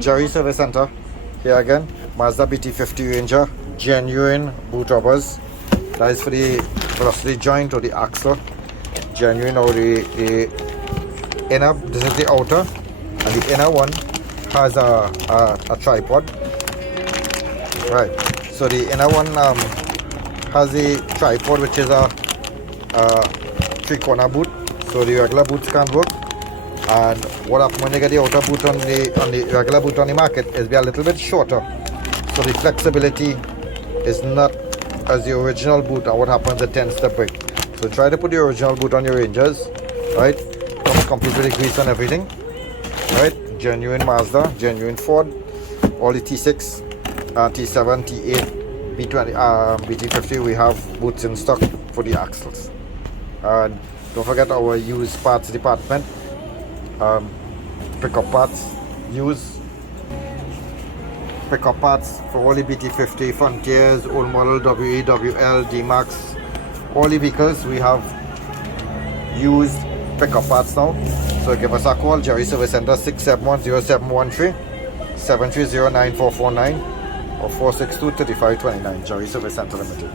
Jerry Service Center. Here again, Mazda BT50 Ranger, genuine boot rubbers. That is for the velocity joint or the axle. Genuine or the inner, this is the outer, and the inner one has a tripod. Right, so the inner one has a tripod which is a three-corner boot, so the regular boots can't work. And what happens when you get the outer boot on the regular boot on the market is be a little bit shorter, so the flexibility is not as the original boot, and what happens, it tends to break. So try to put the original boot on your Rangers, right? Comes complete with the grease and everything, right? Genuine Mazda, genuine Ford, all the T6, T7, T8, B20, BT50, we have boots in stock for the axles. And don't forget our used parts department. Pick up parts, use pick up parts for all the BT50, Frontiers, old model, WE, WL, D-Max, all the vehicles. We have used pickup parts now, so give us a call. Jerry Service Center, 671-0713, 730-9449 or 462-3529. Jerry Service Center Limited.